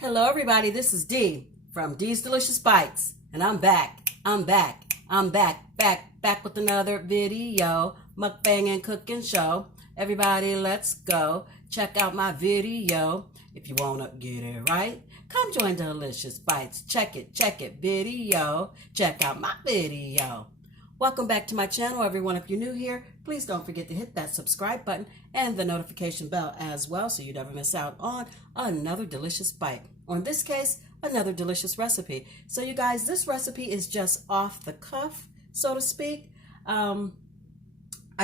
Hello everybody, this is Dee from Dee's Delicious Bites, and I'm back with another video, mukbang and cooking show. Everybody, let's go check out my video. If you wanna get it right, come join Delicious Bites. Check it, video. Check out my video. Welcome back to my channel, everyone. If you're new here, please don't forget to hit that subscribe button and the notification bell as well so you never miss out on another delicious bite. Or in this case, another delicious recipe. So you guys, this recipe is just off the cuff, so to speak. I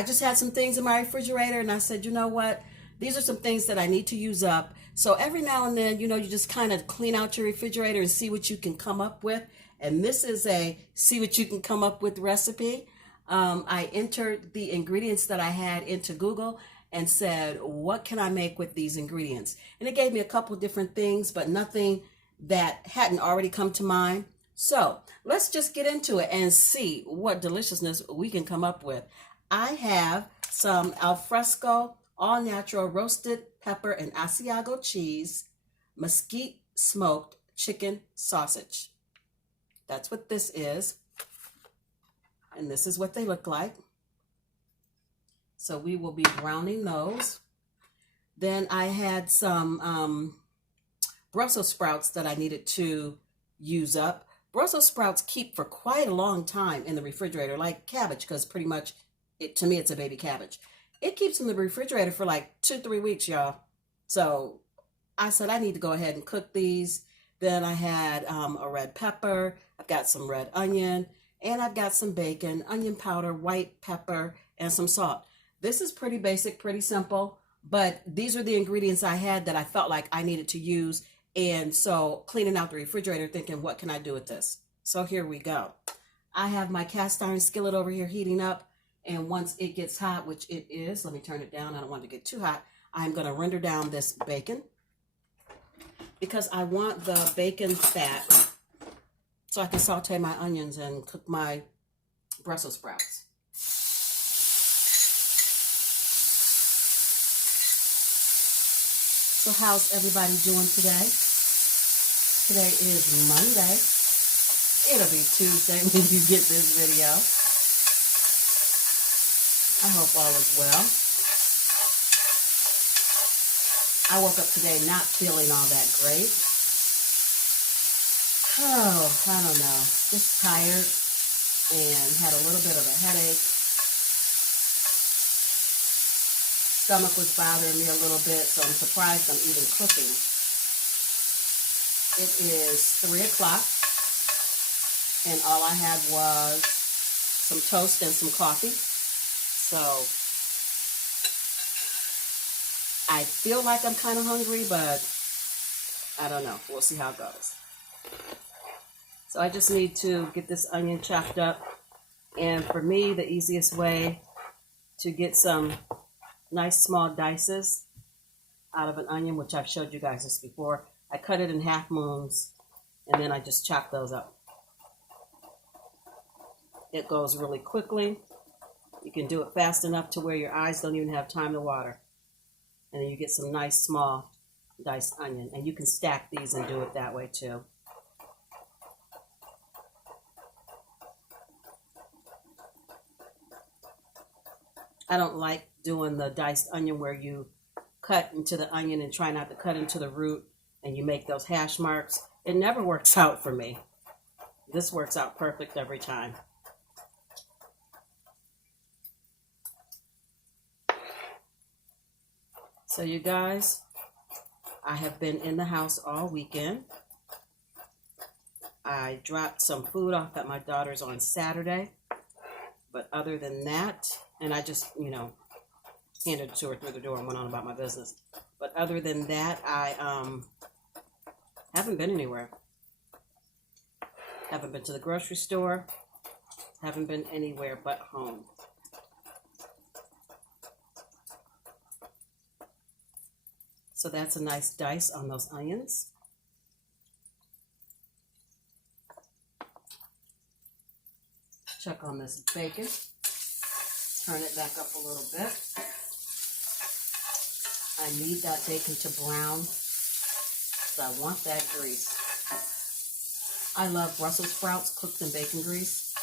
just had some things in my refrigerator and I said, you know what? These are some things that I need to use up. So every now and then, you just kind of clean out your refrigerator and see what you can come up with. And this is a see what you can come up with recipe. I entered the ingredients that I had into Google and said, what can I make with these ingredients? And it gave me a couple different things, but nothing that hadn't already come to mind. So let's just get into it and see what deliciousness we can come up with. I have some alfresco, all natural roasted pepper and Asiago cheese, mesquite smoked chicken sausage. That's what this is. And this is what they look like. So we will be browning those. Then I had some Brussels sprouts that I needed to use up. Brussels sprouts keep for quite a long time in the refrigerator, like cabbage, because pretty much, to me, it's a baby cabbage. It keeps in the refrigerator for like 2-3 weeks, y'all. So I said I need to go ahead and cook these. Then I had a red pepper. I've got some red onion, and I've got some bacon, onion powder, white pepper, and some salt. This is pretty basic, pretty simple, but these are the ingredients I had that I felt like I needed to use. And so cleaning out the refrigerator, thinking, what can I do with this? So here we go. I have my cast iron skillet over here heating up. And once it gets hot, which it is, let me turn it down. I don't want it to get too hot. I'm going to render down this bacon because I want the bacon fat so I can saute my onions and cook my Brussels sprouts. So how's everybody doing today? Today is Monday. It'll be Tuesday when you get this video. I hope all is well. I woke up today not feeling all that great. Oh, I don't know. Just tired and had a little bit of a headache. Stomach was bothering me a little bit, so I'm surprised I'm even cooking. It is 3 o'clock, and all I had was some toast and some coffee. So I feel like I'm kind of hungry, but I don't know. We'll see how it goes. So I just need to get this onion chopped up. And for me, the easiest way to get some nice small dices out of an onion, which I've showed you guys this before, I cut it in half moons and then I just chop those up. It goes really quickly. You can do it fast enough to where your eyes don't even have time to water. And then you get some nice small diced onion. And you can stack these and do it that way too. I don't like doing the diced onion where you cut into the onion and try not to cut into the root and you make those hash marks. It never works out for me. This works out perfect every time. So you guys, I have been in the house all weekend. I dropped some food off at my daughter's on Saturday. But other than that, and I just, handed it to her through the door and went on about my business. But other than that, I haven't been anywhere. Haven't been to the grocery store. Haven't been anywhere but home. So that's a nice dice on those onions. Check on this bacon. Turn it back up a little bit. I need that bacon to brown because I want that grease. I love Brussels sprouts cooked in bacon grease.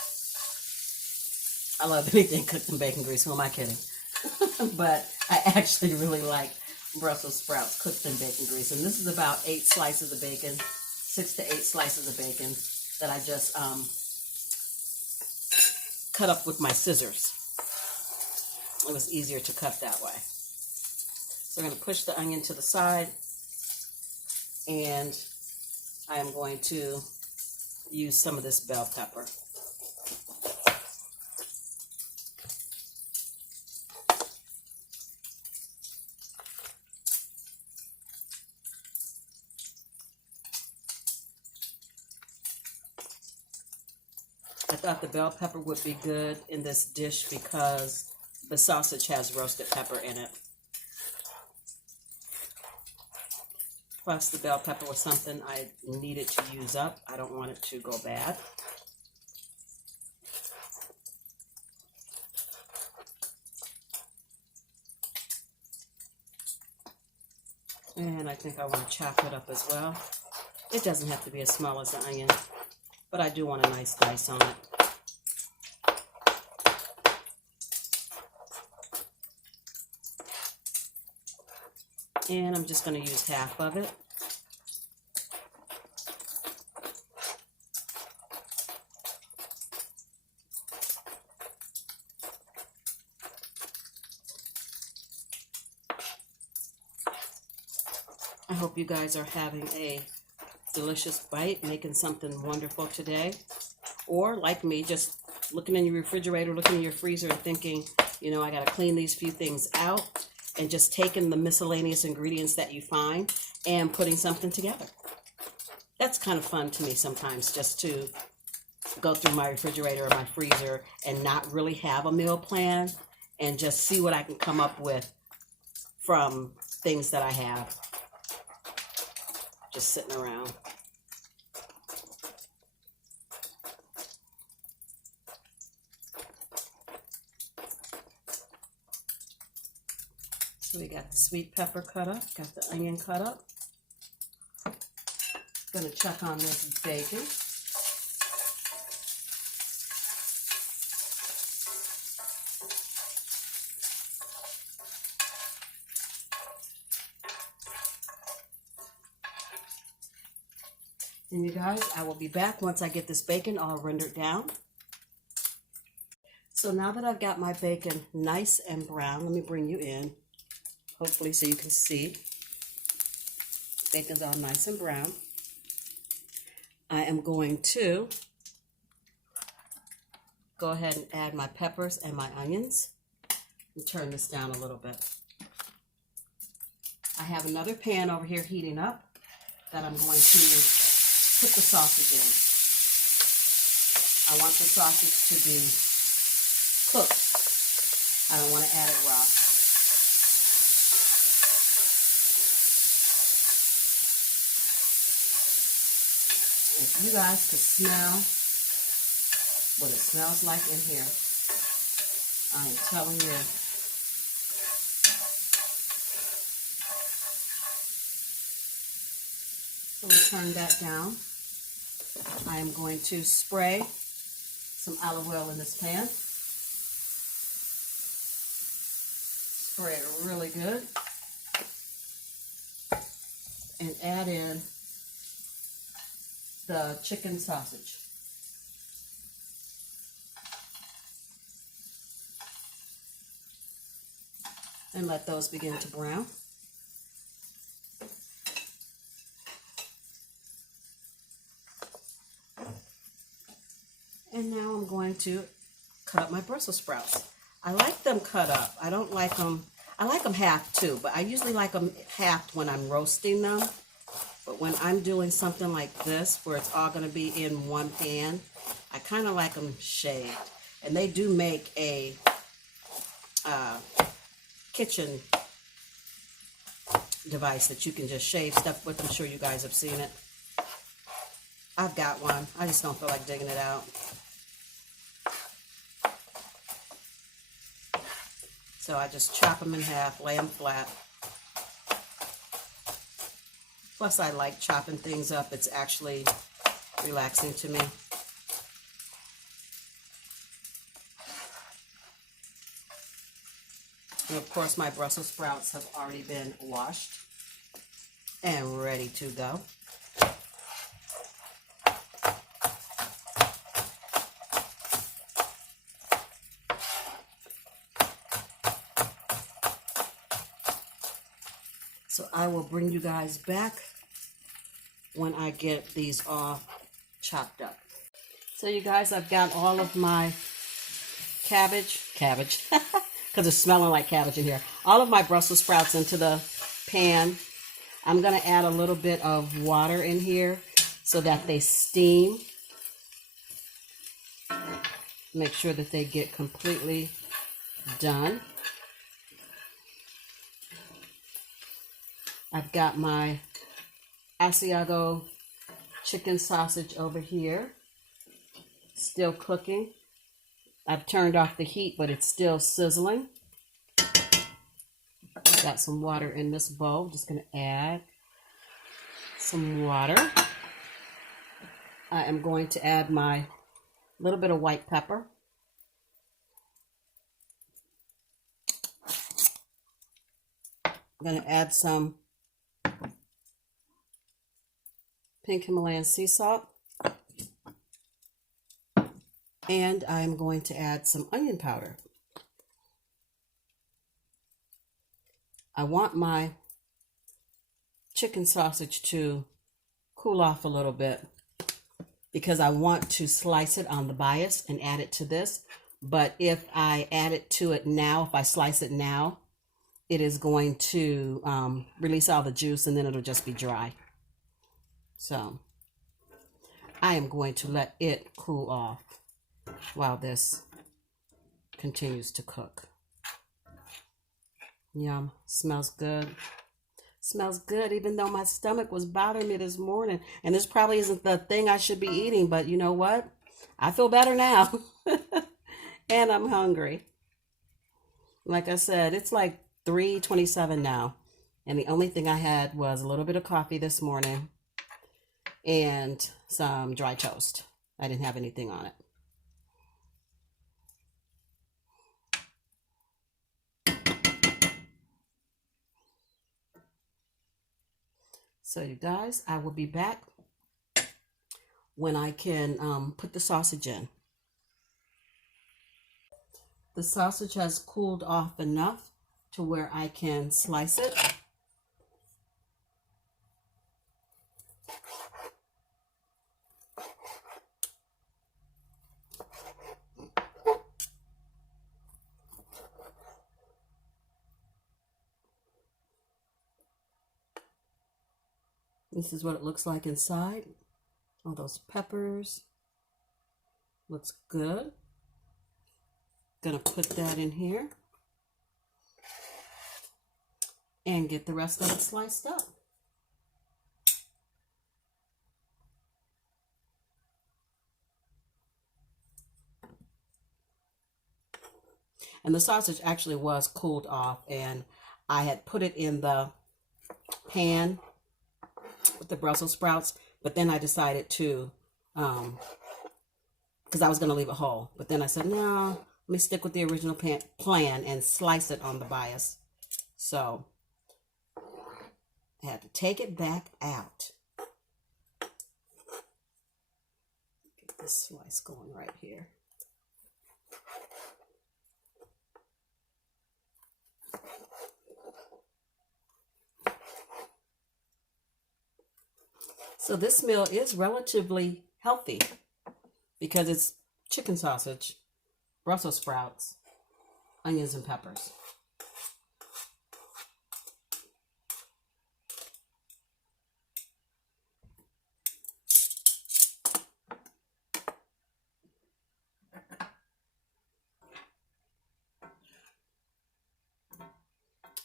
I love anything cooked in bacon grease. Who am I kidding? But I actually really like Brussels sprouts cooked in bacon grease. And this is about 8 slices of bacon, 6 to 8 slices of bacon that I just cut up with my scissors. It was easier to cut that way. So I'm going to push the onion to the side, and I am going to use some of this bell pepper. I thought the bell pepper would be good in this dish because the sausage has roasted pepper in it. Plus, the bell pepper was something I needed to use up. I don't want it to go bad. And I think I want to chop it up as well. It doesn't have to be as small as the onion, but I do want a nice dice on it. And I'm just going to use half of it. I hope you guys are having a delicious bite, making something wonderful today. Or like me, just looking in your refrigerator, looking in your freezer and thinking, you know, I got to clean these few things out. And just taking the miscellaneous ingredients that you find and putting something together. That's kind of fun to me sometimes, just to go through my refrigerator or my freezer and not really have a meal plan and just see what I can come up with from things that I have just sitting around. So we got the sweet pepper cut up, got the onion cut up. Gonna check on this bacon. And you guys, I will be back once I get this bacon all rendered down. So now that I've got my bacon nice and brown, let me bring you in. Hopefully so you can see. Bacon's all nice and brown. I am going to go ahead and add my peppers and my onions and turn this down a little bit. I have another pan over here heating up that I'm going to put the sausage in. I want the sausage to be cooked. I don't want to add it raw. If you guys could smell what it smells like in here, I am telling you. So we turn that down. I am going to spray some olive oil in this pan. Spray it really good. And add in the chicken sausage. And let those begin to brown. And now I'm going to cut up my Brussels sprouts. I like them cut up. I don't like them, I like them half too, but I usually like them halved when I'm roasting them. But when I'm doing something like this, where it's all going to be in one pan, I kind of like them shaved. And they do make a kitchen device that you can just shave stuff with. I'm sure you guys have seen it. I've got one. I just don't feel like digging it out. So I just chop them in half, lay them flat. Plus, I like chopping things up. It's actually relaxing to me. And of course, my Brussels sprouts have already been washed and ready to go. So I will bring you guys back when I get these all chopped up. So you guys, I've got all of my cabbage, because it's smelling like cabbage in here. All of my Brussels sprouts into the pan. I'm going to add a little bit of water in here so that they steam. Make sure that they get completely done. I've got my Asiago chicken sausage over here, still cooking. I've turned off the heat, but it's still sizzling. Got some water in this bowl. Just going to add some water. I am going to add my little bit of white pepper. I'm going to add some pink Himalayan sea salt. And I'm going to add some onion powder. I want my chicken sausage to cool off a little bit because I want to slice it on the bias and add it to this. But if I add it to it now, if I slice it now, it is going to release all the juice and then it'll just be dry. So I am going to let it cool off while this continues to cook. Yum. Smells good. Smells good, even though my stomach was bothering me this morning. And this probably isn't the thing I should be eating, but you know what? I feel better now. And I'm hungry. Like I said, it's like 3:27 now. And the only thing I had was a little bit of coffee this morning and some dry toast. I didn't have anything on it. So you guys, I will be back when I can put the sausage in. The sausage has cooled off enough to where I can slice it. This is what it looks like inside. All those peppers. Looks good. Gonna put that in here and get the rest of it sliced up. And the sausage actually was cooled off, and I had put it in the pan with the Brussels sprouts, but then I decided to, because I was going to leave it whole, but then I said, no, let me stick with the original plan and slice it on the bias. So I had to take it back out. Get this slice going right here. So this meal is relatively healthy because it's chicken sausage, Brussels sprouts, onions, and peppers.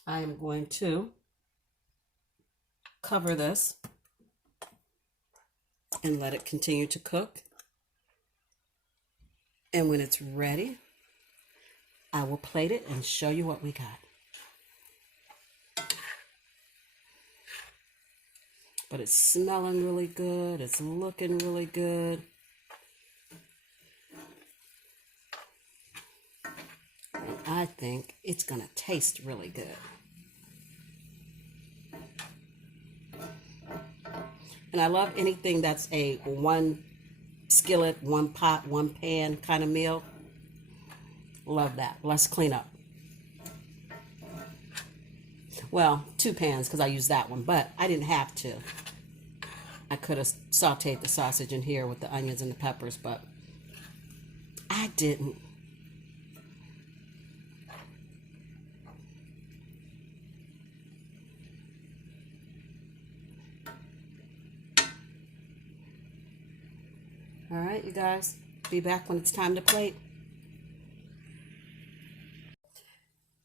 I am going to cover this and let it continue to cook. And when it's ready, I will plate it and show you what we got. But it's smelling really good. It's looking really good. And I think it's going to taste really good. And I love anything that's a one skillet, one pot, one pan kind of meal. Love that. Let's clean up. Well, 2 pans because I used that one, but I didn't have to. I could have sauteed the sausage in here with the onions and the peppers, but I didn't. All right, you guys, be back when it's time to plate.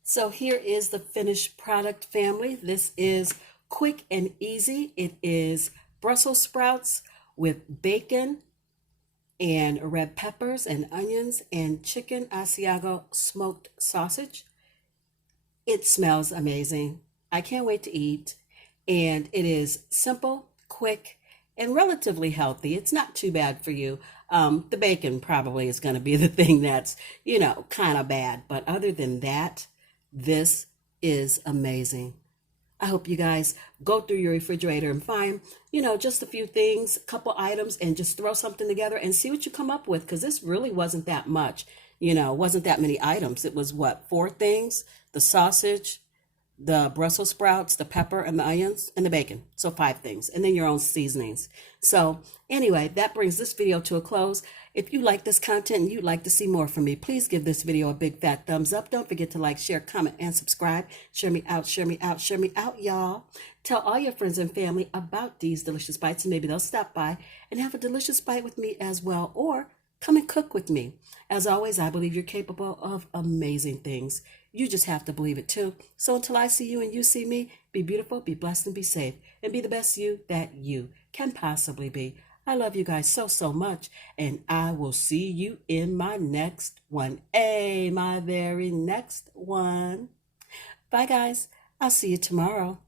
So here is the finished product, family. This is quick and easy. It is Brussels sprouts with bacon and red peppers and onions and chicken Asiago smoked sausage. It smells amazing. I can't wait to eat. And it is simple, quick, and relatively healthy. It's not too bad for you. The bacon probably is going to be the thing that's, kind of bad. But other than that, this is amazing. I hope you guys go through your refrigerator and find, just a few things, a couple items, and just throw something together and see what you come up with. Because this really wasn't that much, wasn't that many items. It was 4 things: the sausage, the Brussels sprouts, the pepper and the onions, and the bacon. So 5 things, and then your own seasonings. So anyway, that brings this video to a close. If you like this content and you'd like to see more from me, please give this video a big fat thumbs up. Don't forget to like, share, comment, and subscribe. Share me out, share me out, share me out, y'all. Tell all your friends and family about these delicious bites, and maybe they'll stop by and have a delicious bite with me as well, or come and cook with me. As always, I believe you're capable of amazing things. You just have to believe it too. So until I see you and you see me, be beautiful, be blessed, and be safe. And be the best you that you can possibly be. I love you guys so, so much. And I will see you in my next one. My very next one. Bye, guys. I'll see you tomorrow.